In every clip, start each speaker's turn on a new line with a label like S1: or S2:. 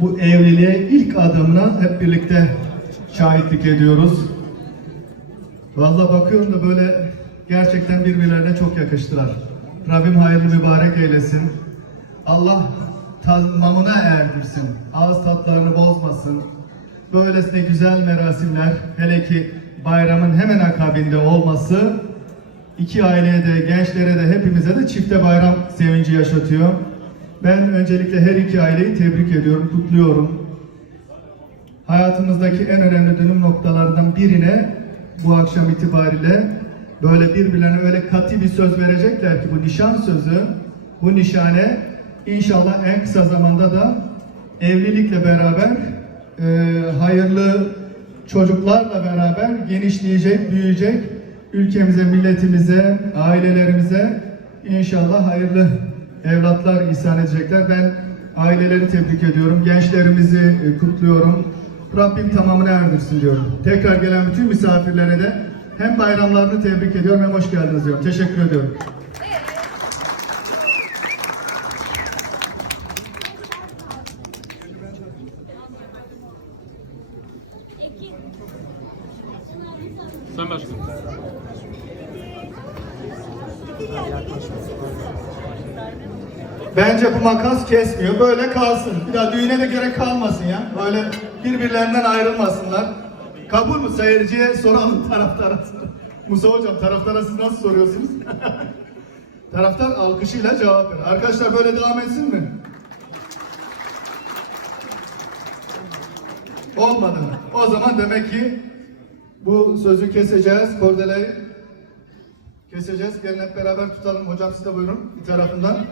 S1: bu evliliğe ilk adımına hep birlikte şahitlik ediyoruz. Vallahi bakıyorum da böyle gerçekten birbirlerine çok yakıştılar. Rabbim hayırlı mübarek eylesin. Allah tamamına erdirsin. Ağız tatlarını bozmasın. Böylesine güzel merasimler, hele ki bayramın hemen akabinde olması iki aileye de, gençlere de, hepimize de çifte bayram sevinci yaşatıyor. Ben öncelikle her iki aileyi tebrik ediyorum, kutluyorum. Hayatımızdaki en önemli dönüm noktalarından birine bu akşam itibariyle böyle birbirlerine öyle katı bir söz verecekler ki bu nişan sözü, bu nişane inşallah en kısa zamanda da evlilikle beraber e, hayırlı çocuklarla beraber genişleyecek, büyüyecek ülkemize, milletimize, ailelerimize inşallah hayırlı evlatlar ihsan edecekler. Ben aileleri tebrik ediyorum, gençlerimizi e, kutluyorum. Rabbim tamamını erdirsin diyorum. Tekrar gelen bütün misafirlere de hem bayramlarını tebrik ediyorum hem hoş geldiniz diyorum. Teşekkür ediyorum.
S2: Sen başla.
S1: Bence bu makas kesmiyor. Böyle kalsın. Bir daha düğüne de gerek kalmasın ya. Böyle birbirlerinden ayrılmasınlar. Kabul mü? Seyirciye soralım taraftara. Musa hocam taraftara siz nasıl soruyorsunuz? Taraftar alkışıyla cevap verir. Arkadaşlar böyle devam etsin mi? Olmadı mı? O zaman demek ki bu sözü keseceğiz. Kordeleyi keseceğiz. Gelin hep beraber tutalım. Hocam siz de buyurun bir tarafından.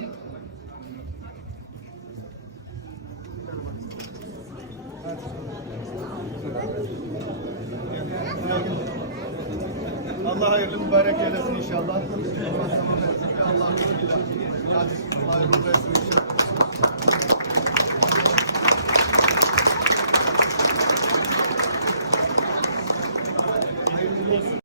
S1: Allah hayırlı mübarek eylesin inşallah. Allah hayırlı eylesin inşallah.